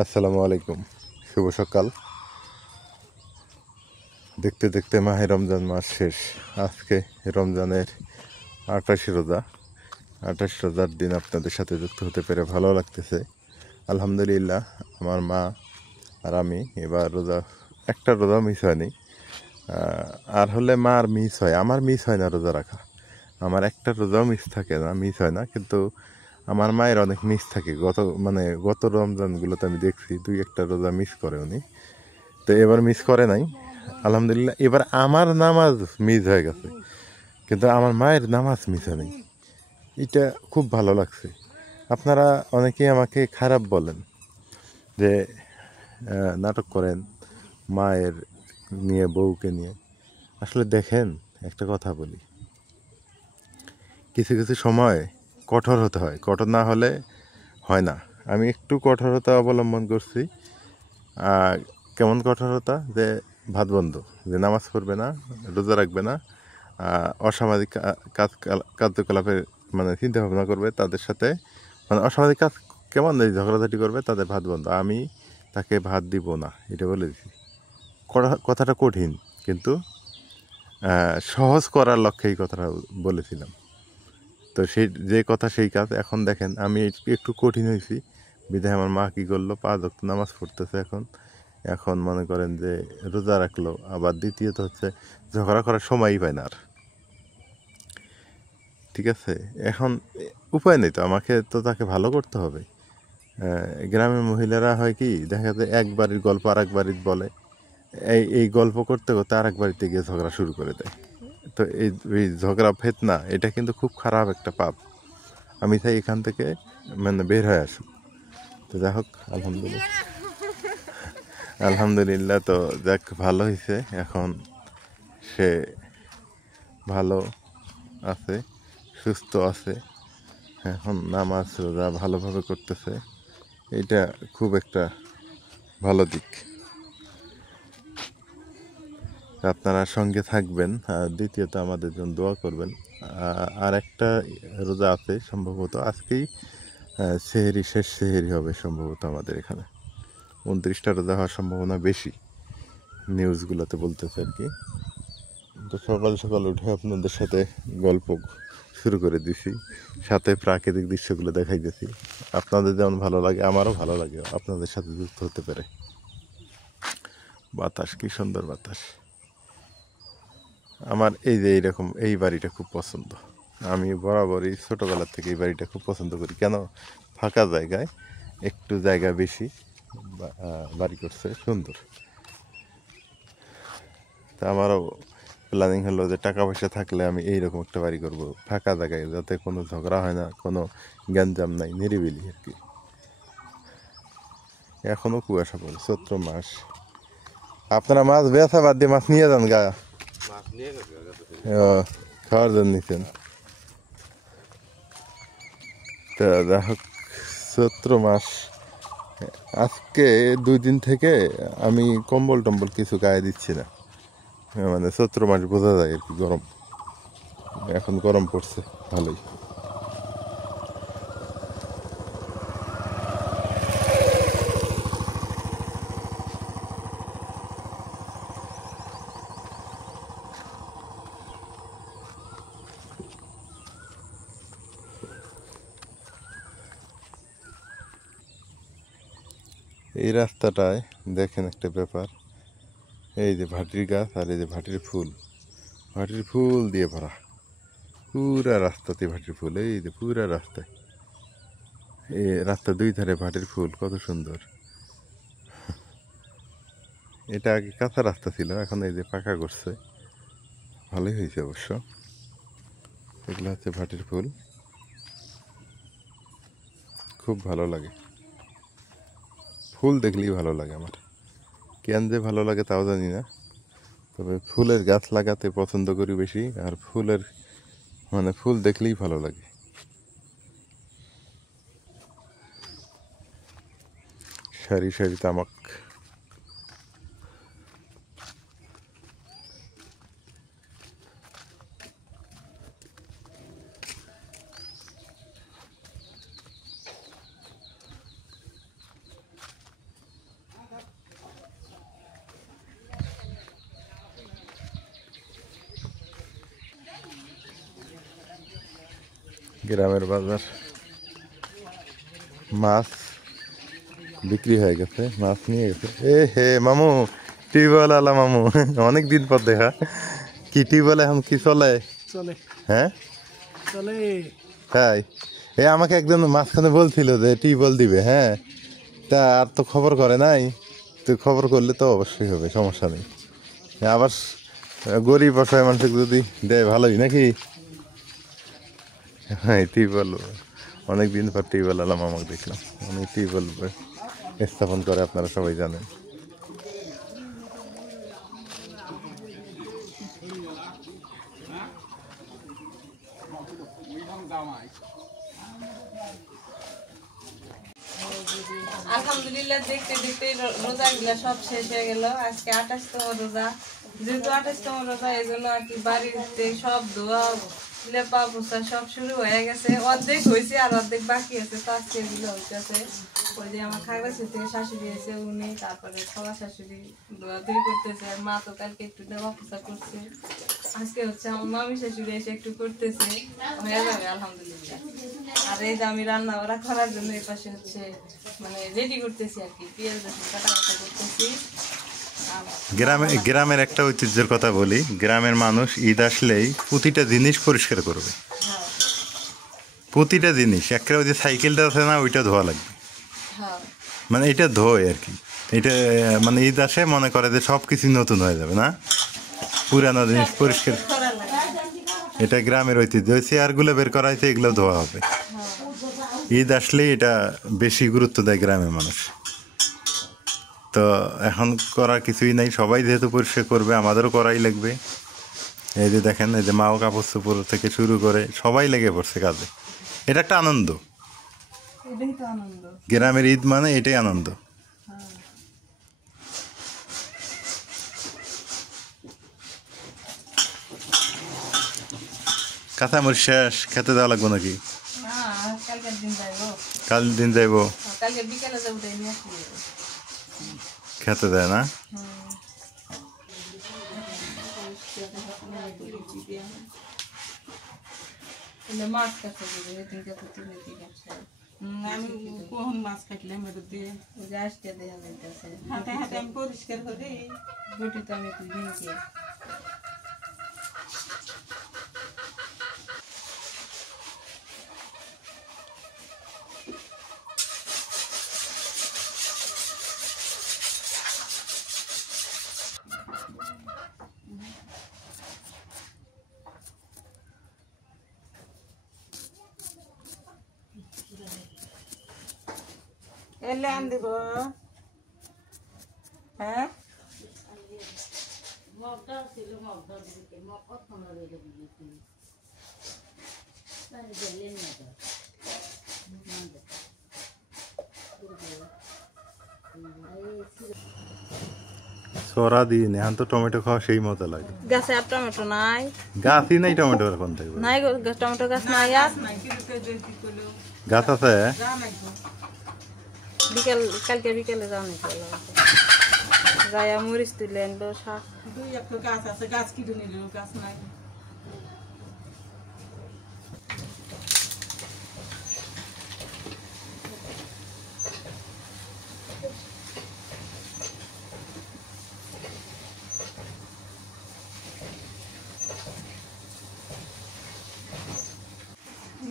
আসসালামু আলাইকুম, শুভ সকাল। দেখতে দেখতে মাহে রমজান মাস শেষ। আজকে রমজানের 28 রোজা। 28 রোজার দিন আপনাদের সাথে যুক্ত হতে পেরে ভালো লাগতেছে। আলহামদুলিল্লাহ, আমার মা আর আমি এবার রোজা, একটা রোজা মিস হয়নি। আর হলে মা আর মিস হয়, আমার মিস হয় না রোজা রাখা। আমার একটা রোজাও মিস থাকে না, মিস হয় না, কিন্তু আমার মায়ের অনেক মিস থাকে। গত রমজানগুলোতে আমি দেখছি 2-1টা রোজা মিস করে উনি, তো এবার মিস করে নাই। আলহামদুলিল্লাহ, এবার আমার নামাজ মিস হয়ে গেছে, কিন্তু আমার মায়ের নামাজ মিস হয় নাই। এটা খুব ভালো লাগছে। আপনারা অনেকেই আমাকে খারাপ বলেন যে নাটক করেন মায়ের নিয়ে, বউকে নিয়ে। আসলে দেখেন, একটা কথা বলি, কিছু কিছু সময় কঠোর হতে হয়, কঠোর না হলে হয় না। আমি একটু কঠোরতা অবলম্বন করছি। কেমন কঠোরতা? যে ভাত বন্ধ, যে নামাজ পড়বে না, রোজা রাখবে না, অসামাজিক কার্যকলাপের মানে চিন্তা ভাবনা করবে, তাদের সাথে মানে অসামাজিক কাজ কেমন এই ঝগড়াঝাটি করবে, তাদের ভাত বন্ধ, আমি তাকে ভাত দিব না, এটা বলে দিছি। কথাটা কঠিন, কিন্তু সহজ করার লক্ষ্যে এই কথাটা বলেছিলাম। তো সেই যে কথা সেই কাজ। এখন দেখেন আমি একটু কঠিন হয়েছি, বিধায় আমার মা কী করলো, 5 ওয়াক্ত নামাজ পড়তেছে। এখন মনে করেন যে রোজা রাখলো, আবার দ্বিতীয়ত হচ্ছে ঝগড়া করার সময়ই পায় না আর। ঠিক আছে, এখন উপায় নেই, তো আমাকে তো তাকে ভালো করতে হবে। গ্রামের মহিলারা হয় কি, দেখা যায় এক বাড়ির গল্প আর এক বাড়ির বলে, এই গল্প করতে করতে আর এক বাড়িতে গিয়ে ঝগড়া শুরু করে দেয়। তো এই ঝগড়া ফেতনা, এটা কিন্তু খুব খারাপ একটা পাপ। আমি চাই এখান থেকে মানে বের হয়ে আসুক। তো যাই হোক, আলহামদুলিল্লাহ, তো দেখ ভালো হয়েছে। এখন সে ভালো আছে, সুস্থ আছে, এখন নামাজ রোজা ভালোভাবে করতেছে। এটা খুব একটা ভালো দিক। আপনারা সঙ্গে থাকবেন, আর দ্বিতীয়ত আমাদের জন্য দোয়া করবেন। আর একটা রোজা আছে, সম্ভবত আজকেই সেহেরি, শেষ সেহেরি হবে সম্ভবত আমাদের এখানে। 29টা রোজা হওয়ার সম্ভাবনা বেশি, নিউজগুলোতে বলতেছে আর কি। তো সকাল সকাল উঠে আপনাদের সাথে গল্প শুরু করে দিছি, সাথে প্রাকৃতিক দৃশ্যগুলো দেখাইতেছি। আপনাদের যেমন ভালো লাগে, আমারও ভালো লাগে আপনাদের সাথে যুক্ত হতে পেরে। বাতাস, কি সুন্দর বাতাস। আমার এই যে এইরকম এই বাড়িটা খুব পছন্দ। আমি বরাবরই ছোটোবেলার থেকে এই বাড়িটা খুব পছন্দ করি। কেন? ফাঁকা জায়গায়, একটু জায়গা বেশি, বাড়ি করছে সুন্দর। তা আমারও প্ল্যানিং হলো যে টাকা পয়সা থাকলে আমি এইরকম একটা বাড়ি করব, ফাঁকা জায়গায়, যাতে কোনো ঝগড়া হয় না, কোনো গ্যাঞ্জাম নাই, নিরিবিলি আর কি। এখনও কুয়াশা পড়ে, চৈত্র মাস। আপনারা মাছ বেচা বাদ দিয়ে মাছ নিয়ে যান গা? খাওয়ার জন্য নিচ্ছেন? তা যাই হোক, চৈত্র মাস। আজকে 2 দিন থেকে আমি কম্বল টম্বল কিছু গায়ে দিচ্ছি না। মানে চৈত্র মাস বোঝা যায় আর কি, গরম। এখন গরম পড়ছে ভালোই। এই রাস্তাটায় দেখেন একটা ব্যাপার, এই যে ভাটির গাছ আর এই যে ভাটির ফুল, ভাটির ফুল দিয়ে ভরা পুরা রাস্তাতে ভাটির ফুল। এই যে পুরা রাস্তায়, এই রাস্তা 2 ধারে ভাটির ফুল, কত সুন্দর। এটা আগে কাঁচা রাস্তা ছিল, এখন এই যে পাকা করছে, ভালোই হয়েছে অবশ্য। এগুলো হচ্ছে ভাটির ফুল, খুব ভালো লাগে। ফুল দেখলেই ভালো লাগে আমার, কেন যে ভালো লাগে তাও জানি না, তবে ফুলের গাছ লাগাতে পছন্দ করি বেশি। আর ফুলের মানে ফুল দেখলেই ভালো লাগে। সারি সারি তামাক। গ্রামের বাজার মাছ বিক্রি হয়ে গেছে, মাছ নিয়ে গেছে। এ হে মামু, টিউবওয়েল আলা মামু, অনেক দিন পর দেখা। কি টিউবওয়েল এখন কি চলে? চলে হ্যাঁ চলে। তাই আমাকে একজন মাঝখানে বলছিল যে টিউবওয়েল দিবে। হ্যাঁ, তা আর তো খবর করে নাই। তো খবর করলে তো অবশ্যই হবে, সমস্যা নেই। আবার গরিব অসহায় মানুষকে যদি দেয় ভালোই নাকি। হ্যাঁ, টিউবওয়েল অনেকদিন পর টিউবওয়েল আলাম আমাকে দেখলাম। অনেক টিউবওয়েল স্থাপন করে, আপনারা সবাই জানেন। আলহামদুলিল্লাহ, দেখতে দেখতে রোজা গুলা সব শেষ হয়ে গেল। আজকে 28তম রোজা। যেহেতু 28তম রোজা, এই জন্য আর কি বাড়িতে সব ধোয়া লেপা পোছা সব শুরু হয়ে গেছে। অর্ধেক হয়েছে আর অর্ধেক বাকি আছে। তো আজকে এগুলো হইতেছে। ওই যে আমার খাগড়াছড়ি থেকে শাশুড়ি এসে, উনি, তারপরে সবার শাশুড়ি ধোয়াধুয়ি করতেছে। আর মা তো কালকে একটু লেপা পোছা করছে। আজকে হচ্ছে আমার মামি শাশুড়ি এসে একটু করতেছে, হয়ে যাবে আলহামদুলিল্লাহ। আর এই যে আমি রান্না বাড়া করার জন্য এই পাশে হচ্ছে মানে রেডি করতেছি আর কি, পেঁয়াজ রসুন কাটা করতেছি। গ্রামের একটা ঐতিহ্যের কথা বলি। গ্রামের মানুষ ঈদ আসলেই প্রতিটা জিনিস পরিষ্কার করবে। হ্যাঁ প্রতিটা জিনিস, একটা ওই যে সাইকেলটা আছে না, ওইটা ধোয়া লাগবে। হ্যাঁ মানে এটা ধোয় আর কি। এটা মানে ঈদ আসে মনে করে যে সব কিছু নতুন হয়ে যাবে না, পুরানো জিনিস পরিষ্কার। করা লাগে। এটা গ্রামের ঐতিহ্য। ওই চেয়ারগুলো বের করা হয়েছে, এগুলো ধোয়া হবে। ঈদ আসলেই এটা বেশি গুরুত্ব দেয় গ্রামের মানুষ। তো এখন করার কিছুই নাই, সবাই যেহেতু পরিষ্কার করবে আমাদেরও করাই লাগবে। এই যে দেখেন, এই যে মাও কাপড় চোপড় থেকে শুরু করে সবাই লেগে পড়ছে কাজে। এটা একটা আনন্দ। এটাই তো আনন্দ। গ্রামের ঈদ মানে এটাই আনন্দ। কাঁচামরিচ শেষ, খেতে দেওয়া লাগবে নাকি? কালকের দিন যাইবো। কাল দিন যাইব, কালকে বিকেলে যাবো, তাই নিয়ে আসবো। খেতে দেয় না। মাছ কাটতে দেবে, দিনকে তো তুমি দিকে আমি কখন মাছ কাটলাম এর দিয়ে ওই যে আসতে দেওয়া যাইতেছে। হাতে হাতে আমি পরিষ্কার করে রুটি তো আমি একটু দিনকে এলে আন দিব। হ্যাঁ সরা দিন এখন তো টমেটো খাওয়া সেই মজা লাগে। গাছে আর টমেটো নাই। গাছই নাই টমেটো, এখন থাকবে নাই গো, টমেটো গাছ নাই আর। গাছ আছে। বিকেল কালকে বিকেলে যাও নাকি যাইয়া মরিচ তুলে আনলো, শাক। দুই একটা গাছ আছে, গাছ কিনে নিল, গাছ নাই।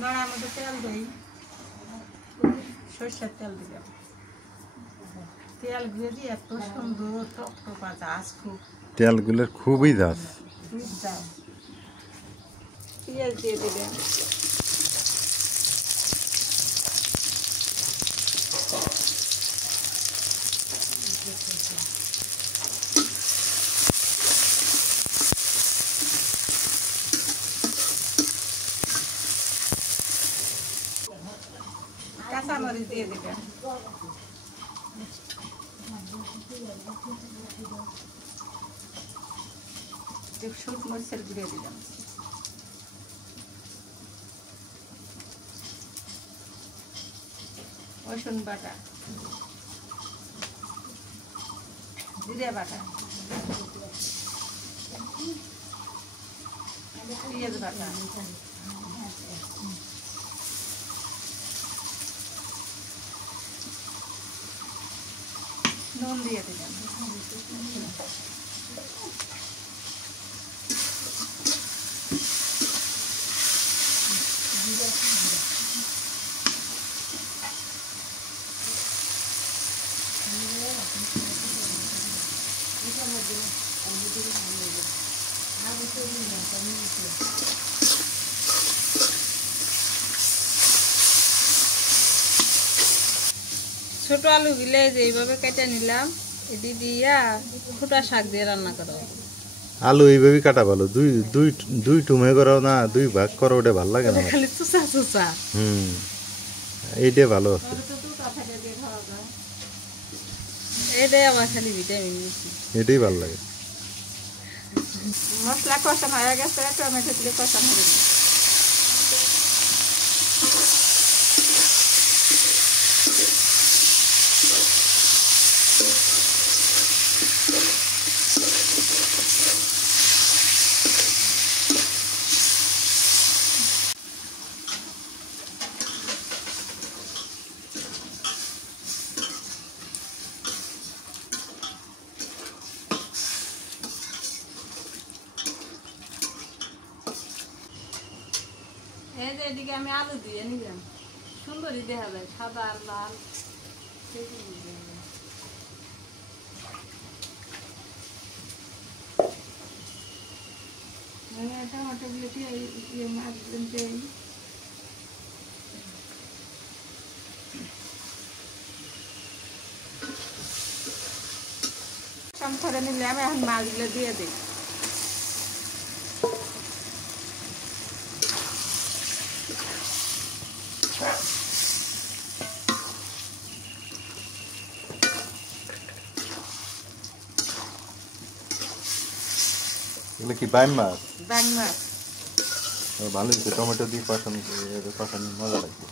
নাড়ার মধ্যে তেল দেই, সরষের তেল দিলাম। তেল ঘুরে দিয়ে এত সুন্দর টক টক আছে, খুব তেলগুলোর খুবই ঝাঁজ। পেঁয়াজ দিয়ে দিলেন। কাঁচামরিচ দিয়ে দিবেন। শুকনো মরিচের গুঁড়ে দিলাম। রসুন বাটা, জিরে বাটা, পেঁয়াজ বাটা, নুন দিয়ে দিলাম। ছোট আলু গিলে যে এইভাবে কেটে নিলাম, এটি দিয়া ফুটা শাক দিয়ে রান্না করা হবে। আলু এইভাবে কাটা ভালো, দুই দুই দুই টুমে করো না, দুই ভাগ করো, ওটা ভালো লাগে না আমার। খালি চুচা চুচা। এইটা ভালো আছে, এটাই আমার খালি ভিটামিন বেশি। এটাই ভালো লাগে। মশলা কষানো হয়ে গেছে, টমেটো দিয়ে কষানো হয়ে গেছে। এই যে এদিকে আমি আলু দিয়ে নিলাম, সুন্দরই দেখা যায়, সাদা আর লাল। টমেটোগুলো দিয়ে মাছ দিই। কম করে নিলাম, এখন মাছগুলো দিয়ে দিই। এগুলো কি বাইম মাছ? ব্যাং মাছ। ভালো হয়েছে, টমেটো দিয়ে কষানো, কষানো মজা লাগবে।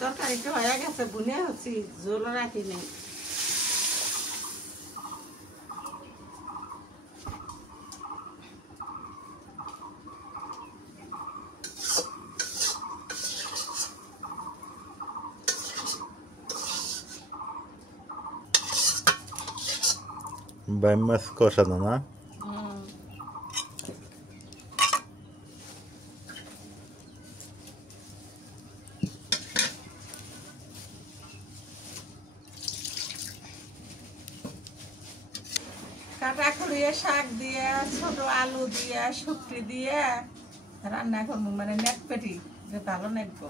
তরকারিটা হয়ে গেছে, বুনে হচ্ছি, ঝোল রাখি নেই। বাইম মাছ কষানো না? কাটা খুঁড়িয়ে শাক দিয়ে, ছোট আলু দিয়ে, শুকটি দিয়ে রান্না করবো, মানে নেক পেটি, যে ভালো নেকবো।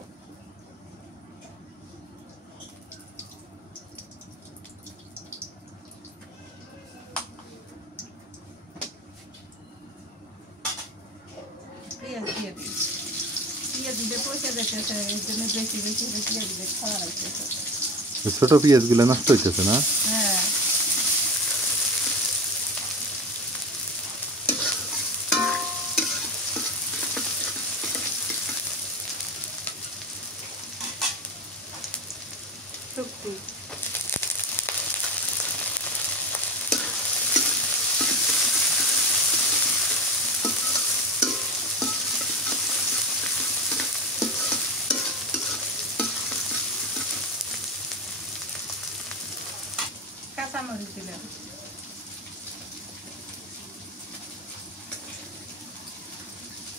পেঁয়াজ দিয়ে দিই, পেঁয়াজ দিলে পয়সা যেতেছে, এই জন্য বেশি বেশি পেঁয়াজ দিলে খাওয়া লাগতেছে। ছোট পেঁয়াজ গুলো নষ্ট হইতেছে না? হ্যাঁ, শুকটি কাঁচামরিচ দিলাম,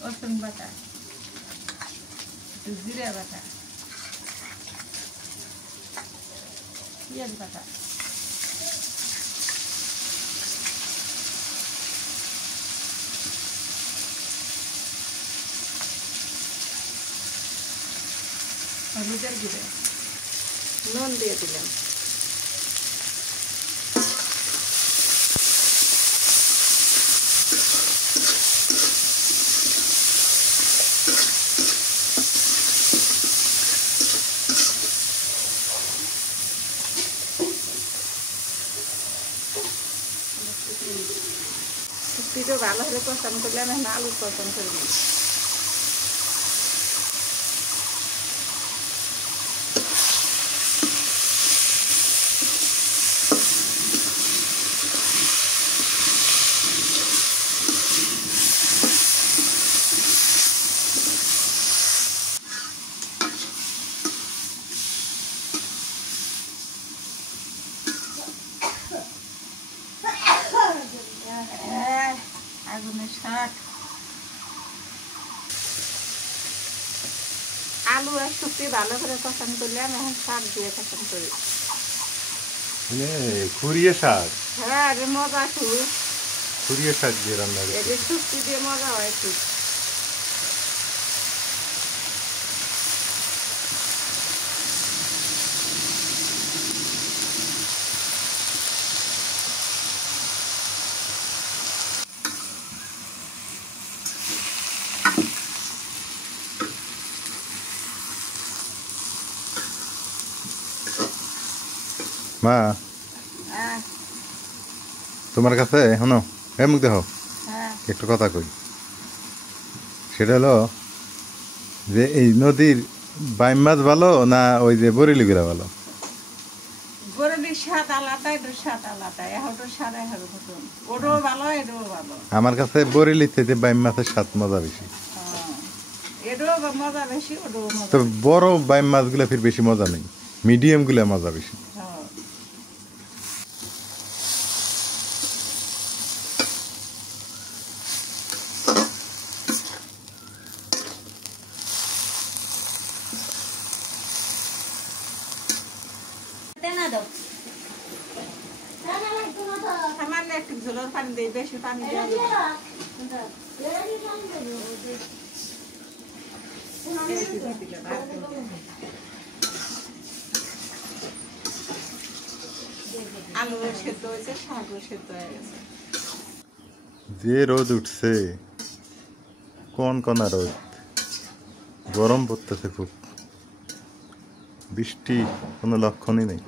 রসুন বাটা, একটু জিরা বাটা, পেঁয়াজ বাটা, হলুদের গুঁড়ো, নুন দিয়ে দিলাম। শুকটিটা ভালো করে কষানো করলে আমি আলু কষানো করে দিই। শুক্তি ভালো করে পছন্দ করলাম, এখন শাক দিয়ে পছন্দ করি। খুরিয়ে শাক, হ্যাঁ রে মজা খুব, খুরিয়ে শাক দিয়ে রান্না করে। এদের শুক্তি দিয়ে মজা হয় খুব। মা হ্যাঁ তোমার কাছে শোনো, মুখ দেখো, হ্যাঁ একটু কথা কই। সেটা হলো যে এই নদীর বাইম মাছ ভালো না ওই যে বরেলিগুলা ভালো? গরুটির স্বাদ আলাদা, এটার স্বাদ আলাদা, এটার স্বাদ এটার মতন, ওটাও ভালো এটাও ভালো। আমার কাছে বরেলির থেকে বাইম মাছের স্বাদ মজা বেশি। এটাও মজা বেশি, ওটাও মজা তো বেশি। বড় বাইম মাছগুলা ফির বেশি মজা নেই, মিডিয়াম গুলা মজা বেশি। হ্যাঁ। সামান্য একটু ঝোলের পানি দিই, বেশি পানি দেওয়া যাবে না। আলু সেদ্ধ হয়েছে, শাকও সেদ্ধ হয়ে গেছে। যে রোদ উঠছে, কোন কোনা রোদ, গরম পড়তেছে খুব, বৃষ্টি কোনো লক্ষণই নেই।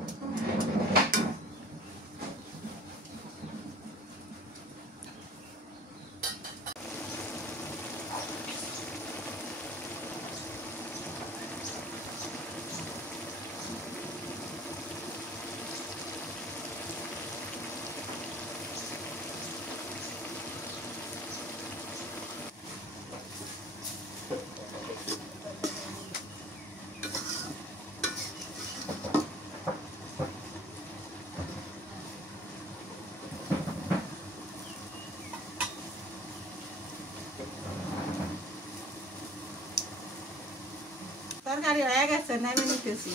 তরকারি হয়ে গেছে, নামিয়ে নিতেছি।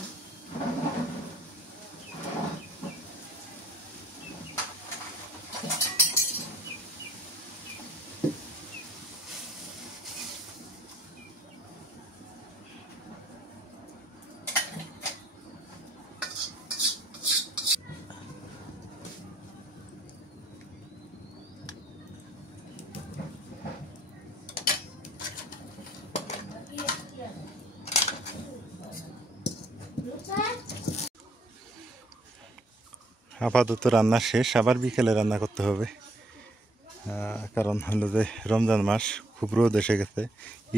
আপাতত রান্না শেষ, আবার বিকেলে রান্না করতে হবে। কারণ হলো যে রমজান মাস, খুব রোদ এসে গেছে,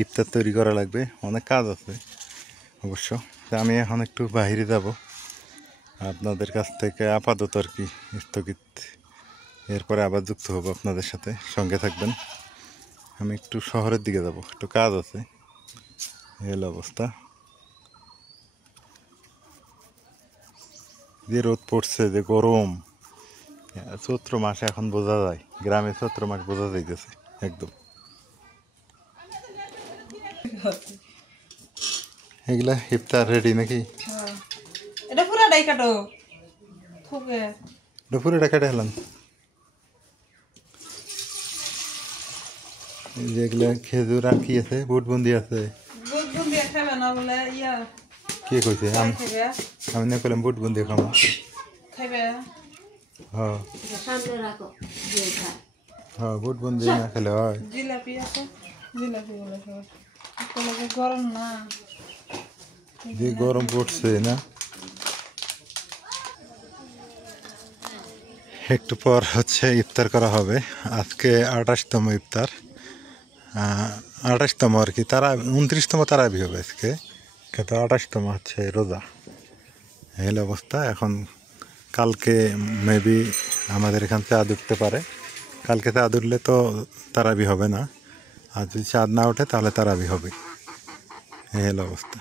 ইফতার তৈরি করা লাগবে, অনেক কাজ আছে অবশ্য। তা আমি এখন একটু বাইরে যাব, আপনাদের কাছ থেকে আপাতত আর কি স্থগিত, এরপরে আবার যুক্ত হব আপনাদের সাথে, সঙ্গে থাকবেন। আমি একটু শহরের দিকে যাব, একটু কাজ আছে, এই হলো অবস্থা। যে রোদ পড়ছে, যে গরম, চৈত্র মাসে এখন বোঝা যায়, গ্রামে চৈত্র মাস বোঝা যাইতেছে একদম। এগুলা ইফতার রেডি নাকি? এটা পুরাটাই কাটো থুকে। দুপুরে কেটে হলাম, যেগুলা খেজুর আর কি আছে, বুটবন্দি আছে। বুটবুন্দি খাবে না বলে ইয়া কে কইছে? খাইবে, আমি না করলাম বুটবন্দি খাবো। খাইবে। হ্যাঁ হ্যাঁ, বুটবন্দি না খেলে হয়? জিলাপি আছে, জিলাপি বলে সবাই। তোমাকে গরম না, যে গরম পড়ছে না। একটু পর হচ্ছে ইফতার করা হবে, আজকে 28তম ইফতার, 28তম আর কি, 29তম তারাবি হবে আজকে, কিন্তু 28তম হচ্ছে রোজা। এই অবস্থা এখন। কালকে মেবি আমাদের এখান চাঁদ উঠতে পারে, কালকে চাঁদ উঠলে তো তারাবি হবে না, আর যদি চাঁদ না ওঠে তাহলে তারাবি হবে। এই হলো অবস্থা।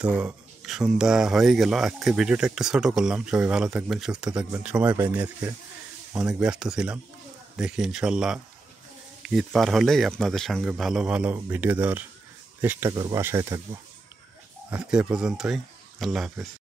তো সন্ধ্যা হয়েই গেল, আজকে ভিডিওটা একটু ছোট করলাম। সবাই ভালো থাকবেন, সুস্থ থাকবেন। সময় পাইনি আজকে, অনেক ব্যস্ত ছিলাম। দেখি ইনশাল্লাহ ঈদ পার হলেই আপনাদের সঙ্গে ভালো ভালো ভিডিও দেওয়ার চেষ্টা করব, আশায় থাকবো। আজকে এ পর্যন্তই। আল্লাহ হাফেজ।